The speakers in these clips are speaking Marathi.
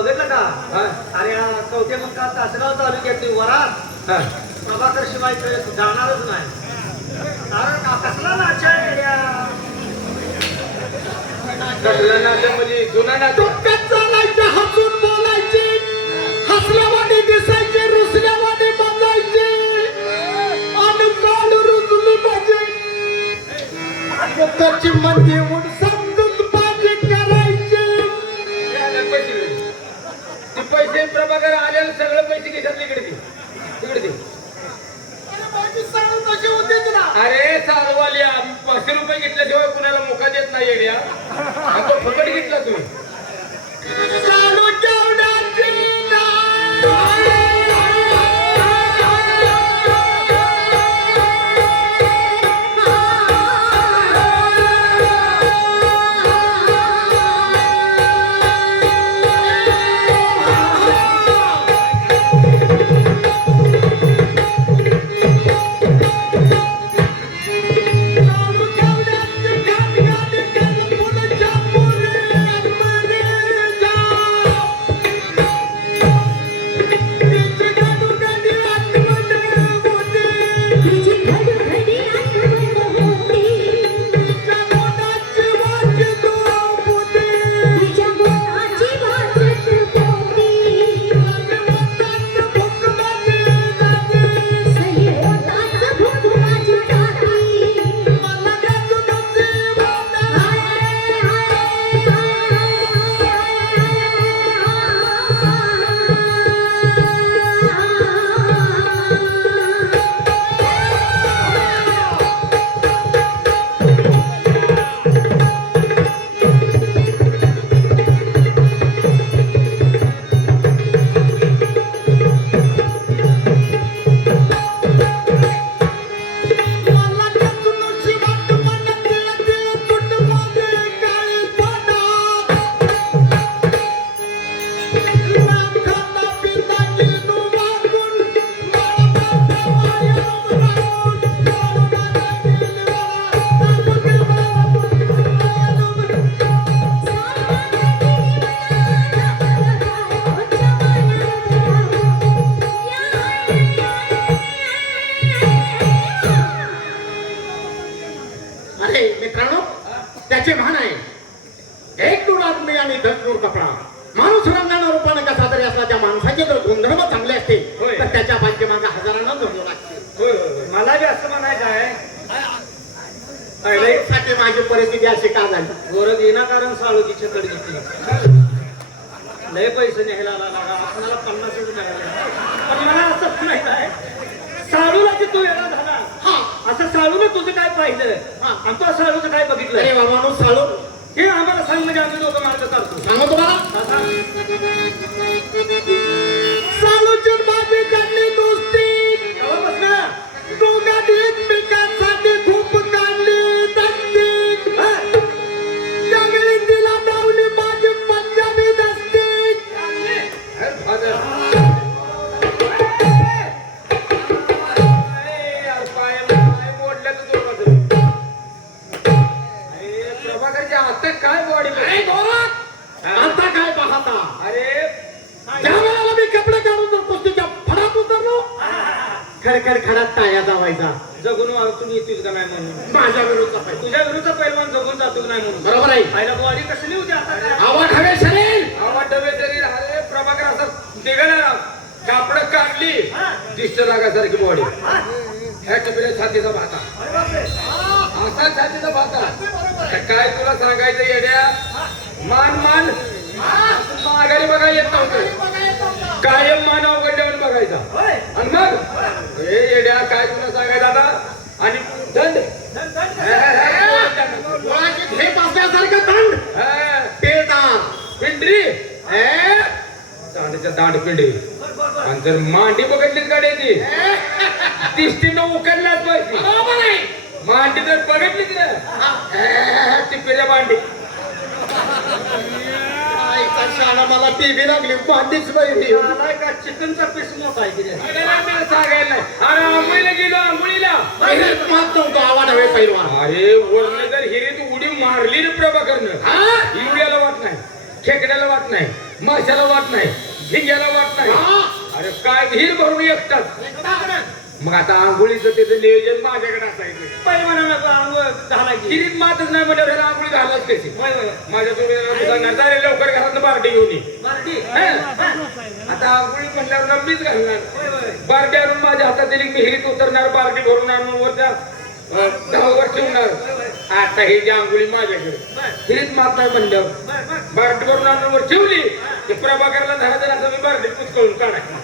बघितलं का अरे कवठे मुक्का तासगाव तालुक्यातील वरात प्रभाकर शिवाय जाणारच नाही. अरे कसला नाच आहे कसला नाच म्हणजे जुना नाच. चालायचे, हसून बोलायचे, हसल्यावाने दिसायचे, रुसल्यावाने बघायचे आणि काल रुजली पाहिजे त्याची मन घेऊन समजून पाहिजे करायचे. ते पैसे प्रभाकर आलेले सगळे पैसे घेतले इकडे तिकडे ते. अरे चालवाली 500 रुपये घेतल्याशिवाय कुणाला मोका देत नाही येड्या. आणि तो फुकट घेतला तुम्ही. चालू ठेवण्याची नाही. त्याचे म्हण आहे, एक दूर आदमी आणि 10 दूर कपडा. माणूस रंगाना रूपाने कसा तरी असला, त्या माणसाचे जर गुणधर्म चांगले असतील तर त्याच्या पाठीमागे हजारांना जमू लागते. मला बी असं म्हणायचं आहे, साठी माझी परिस्थिती अशी का झाली. गोरख विनाकारण साळूची छकड घेतली. लय पैसे न्यायला लागा, आपल्याला 50 मिळाले. पण मला असं म्हणायचं आहे, साळूला की तू येणार झाला असं साळूने तुझं काय पाहिलं आणि तो साळूचं काय बघितलं. अरे बाबा साळू हे आम्हाला सांग, म्हणजे आम्ही दोघं मार्ग काढतो. सांगू तुम्हाला. साळूची माझी त्यांनी दोस्ती दोघांनी एकमेकांसाठी खूप काढली दस्ती. त्यावेळी तिला दावली माझी पंजाबी दस्ती. आता काय बॉडी आता काय पाहता. अरे ज्या वेळेला मी कपडे काढून जर कुस्तीच्या फडात उतरलो, खडखड खडात टाळ्या जावायचा. जगून वाळतून येतील का नाही म्हणून. माझ्या विरुद्ध तुझ्या विरुद्ध पैलवान जगून जातो नाही म्हणून. बरोबर आहे. आईला बॉडी कसली होती आता काय. आवाज हवे शरीर डबे तरी. अरे प्रभाकर असं निघाला, कापड काढली, दिष्ट लागासारखी बॉडी. ह्या टिपऱ्या छातीचा भाता, असा छातीचा भाता. काय तुला सांगायचं येड्या, मान मान माघारी बघा येत नव्हतं, कायम मान अवघडल्यावर बघायचा. आणि मग हे येड्या काय तुला सांगायचं आता. आणि दंड हे पासल्यासारखं दंड पेटार पिंडरी दांडच्या दांड पिंडरी. आणि जर मांडी बघितलीच गाड्याची तिष्टीनं उकरल्याच पाहिजे. मांडी जर बघितलीच ना टिपेल्या मांडी. शाळा मला टीव्ही लागली मांडीच पाहिजे. का चिकनचा पीस मोठा आहे तिथे. सांगायला नाही. अरे आंघोळीला गेलो, आंघोळीला मात नव्हतो आवाज हवे पैलवान. अरे वरनं जर हिरीत उडी मारली रे प्रभाकरनं, इवड्याला वाट नाही, खेकड्याला वाट नाही, माशाला वाट नाही, भिंग्याला वाट नाही. अरे काय धीर भरून एकटाच. मग आता आंघोळीचं त्याचं नियोजन माझ्याकडे असायचं. पैमानाला आंघोळ घालायची. खिरीत मातच नाही म्हणजे आंघोळी घालाच कशी. होय होय. माझ्या तुम्ही लवकर घरात बारडी घेऊन ये. बारडी. आता आंघोळी म्हटल्यावर मीच घालणार. होय होय. बारडी आणून माझ्या हातात दिली, मी हिरीत उतरणार, बारडी भरून आणून वर त्या धावावर ठेवणार. आता ही जी आंघोळी माझ्याकडे हिरीत मात नाही म्हणल्यावर बारडी भरून आणून वर ठेवली की प्रभाकरला धरायचं असं मी बारडी पुचकळून काढायची.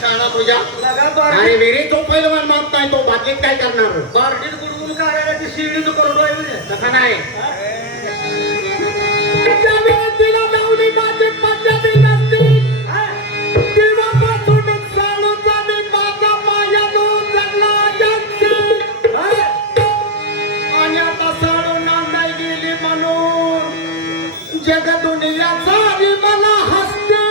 शाळा तुझ्या बघा बारडी. आणि विहिरी तो पहिलवान मात नाही, तो बाकीत काय करणार? बारडीत गुडगुड काढायला ती शिडी करून राहिली. तसा नाही. जग दुनिया सारी मला हसते.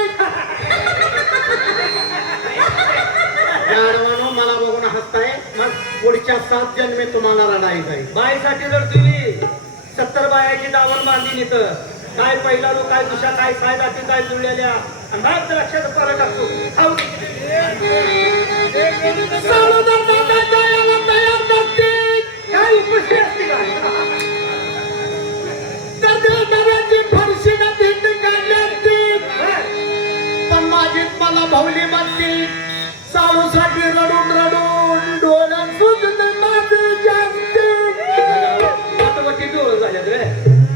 मला बघून हसताय. मग पुढच्या 7 जन्मी तुम्हाला रडायचं आहे. बाईसाठी जर तुम्ही 70 बायाची दावण बांधली इथं काय पहिला लो काय दुसरा काय काय जाती काय जुळलेल्या अंगात लक्षात फरक असतो. काय उपस्थित असते का? पण माझीच मला भावली म्हणते. साळूसाठी रडून रडून डोळ्यात सुजत माझे जास्ती. मोठमोठी डोळ झाल्यात रे.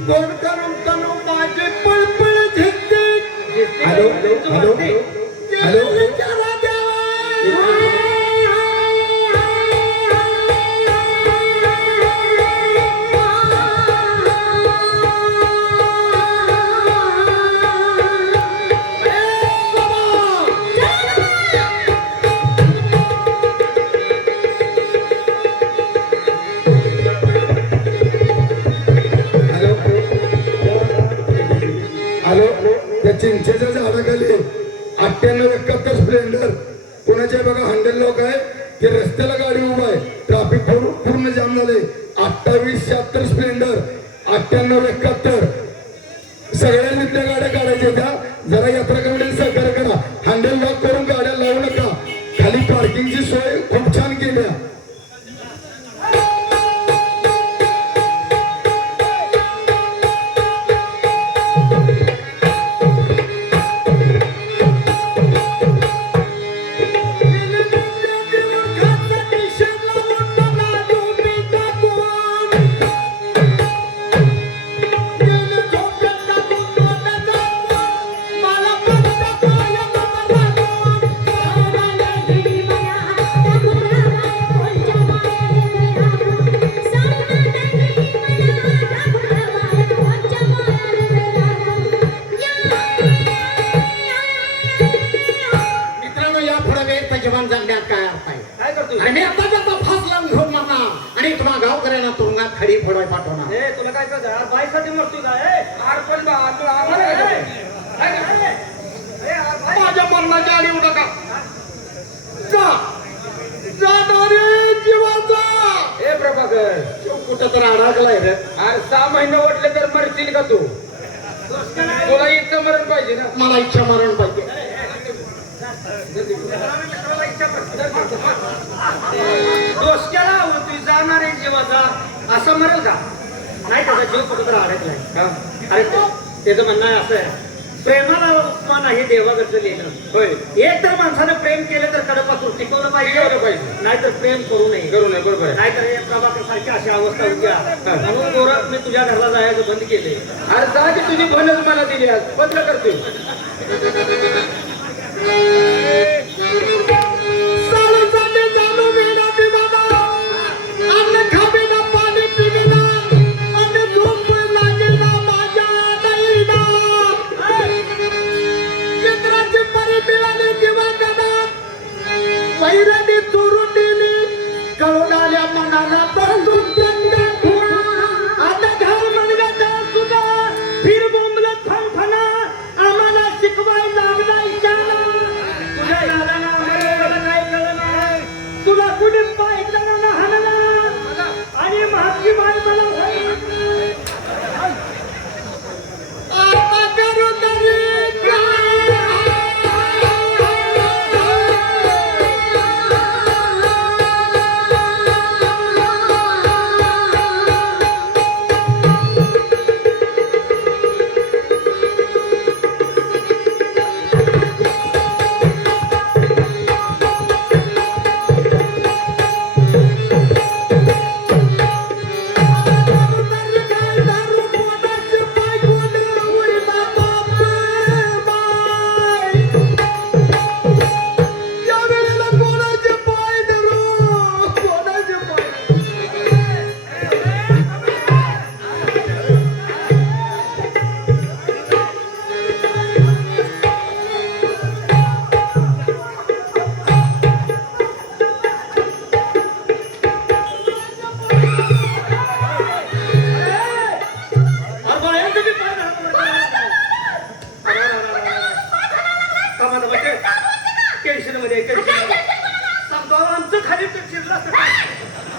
कोण करून तनु माझे पळपळ झेकते. हॅलो हॅलो हॅलो विचारा देवा. चिंचेच्या झाडाखाली 9871 स्प्लेंडर पुण्याचे बघा हँडल लोक आहे ते रस्त्याला गाडी उभा आहे. ट्रॅफिक पूर्ण जाम झाले. 2876 स्प्लेंडर 9871 सगळ्यांनी त्या गाड्या काढायच्या त्या. जरा यात्रा कमिटी सहकार्य करा. हँडल लॉक करून गाड्या लावू नका. खाली पार्किंगची सोय खूप छान केली आहे. खडी फोडवाय पाठवणार. ए तुला काय कळतं? बाईसाठी मरतो काय? पण माझ्या मरणाच्या आधी उठा का जाणारे जीवाचा. हे प्रभाकर कुठं तर अडकलाय रे. अरे 6 महिने ओढले तर मरतील का तू? तुला इच्छा मरण पाहिजे ना. मला इच्छा मरण पाहिजे. डोसक्याला होती जाणारे जीवाचा असं मरेल का? नाही त्याचा जीव कुठं तर अडकलाय. अरे त्याचं म्हणणं आहे असं आहे, प्रेमाला उपमान आहे देवाकडचं लिहिणं. होय. एक तर माणसानं प्रेम केलं तर कडपासून टिकवलं पाहिजे. नाहीतर प्रेम करू नये. बरोबर आहे. नाहीतर हे प्रभाकर सारखी अशी अवस्था होत्या म्हणून गोरख मी तुझ्या घरला जायचं बंद केले. अरे जा की तुझी बनच मला दिली आज बंद करतो. फिर बोंबलत फणफणा आम्हाला शिकवाय लागलं. टेन्शन मध्ये सांगतो आमचं खाली चिरलं असतं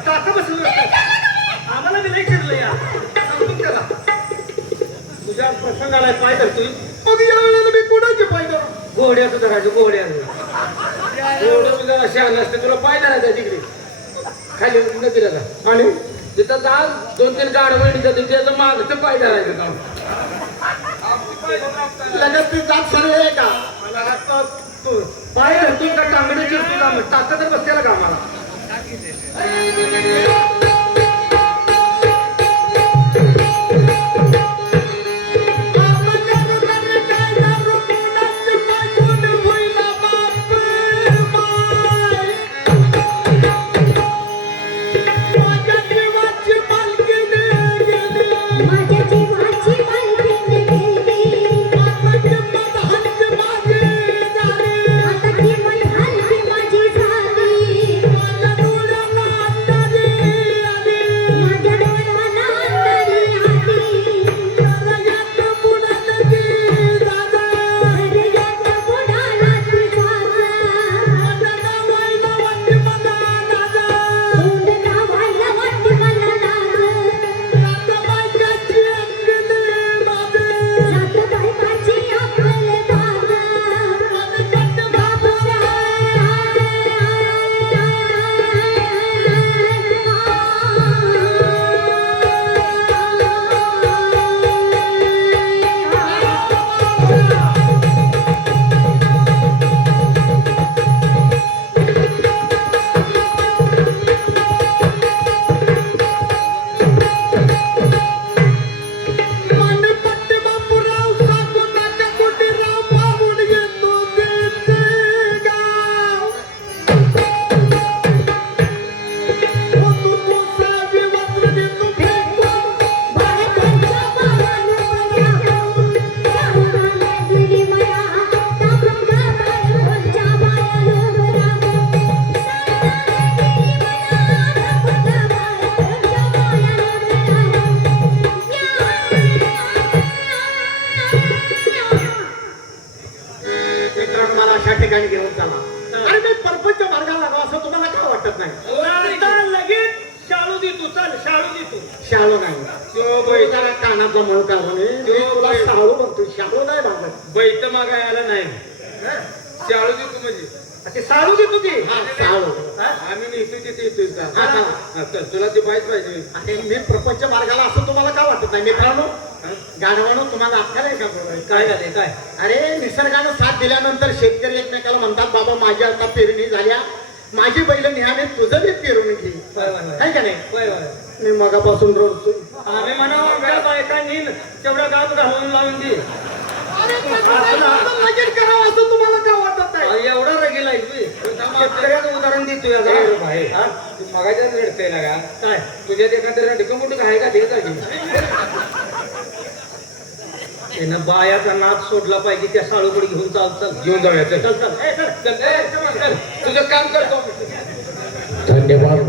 टाका बसलं असतं आम्हाला बी नाही चिरलं या सांगतो त्याला तुझ्या प्रसंग आलाय पाय धरतोय मग या वेळेला मी कुणाचे पाय धरू घोड्याचं धरायचं घोड्याचं एवढं तुझं अशा आलं असतं तुला पाय धरायचा तिकडे खाली नदीला जा आणि तिथं जा 2-3 गाड वहिनी जाते त्याचं मागचं पाय धरायचं काम लगेच ती जात सरळ आहे का मला आता पाय धरतोय का टांगडे चिरतोय का टाका तर बसतेला का आम्हाला ठिकाणी घेऊन चला आणि मी परपंच मार्गाला लागावं असं तुम्हाला काय वाटत नाही आता लगेच शाळू देतो चल शाळू देतो शाळू नाही तो बाई जरा कानाचा मोळ काढून तुला शाळू म्हणतो शाळू नाही लागत बैठ मागा यायला नाही शाळू देतो म्हणजे ते शाळू देतो की हा शाळू आम्ही नेतो तिथे येतोय का हा, हा. हा, तर तुला ते पाहिजे पाहिजे आणि मी प्रपंच मार्गाला असं तुम्हाला काय वाटत नाही मित्रांनो गाढवानो तुम्हाला अक्कल आहे का बोलायला? काय झाले काय अरे निसर्गानं साथ दिल्यानंतर शेतकरी एकमेकाला म्हणतात बाबा माझी आता पेरणी झाल्या माझी बैल निहाने तुझं बी पेरून घे काय का नाही होय होय मी मगापासून रडतोय आम्ही म्हणा आमच्या बायकांनी तेवढं गाव घालून लावून दे लगेच करावं असं तुम्हाला काय वाटत नाही एवढा रगेल आहे शेतकऱ्याचं उदाहरण देतोय आता. ए रे भाई, हा? तू मगाच्या रडतय ना का काय तुझ्यात एखाद्या ढिकमुट आहे का ते जागी त्यानं बायाचा नाद सोडला पाहिजे त्या शाळूकडे घेऊन चाल चल घेऊन जाऊया चल चल चल ए, चल चल, ए, चल, चल. तुझं काम करतो धन्यवाद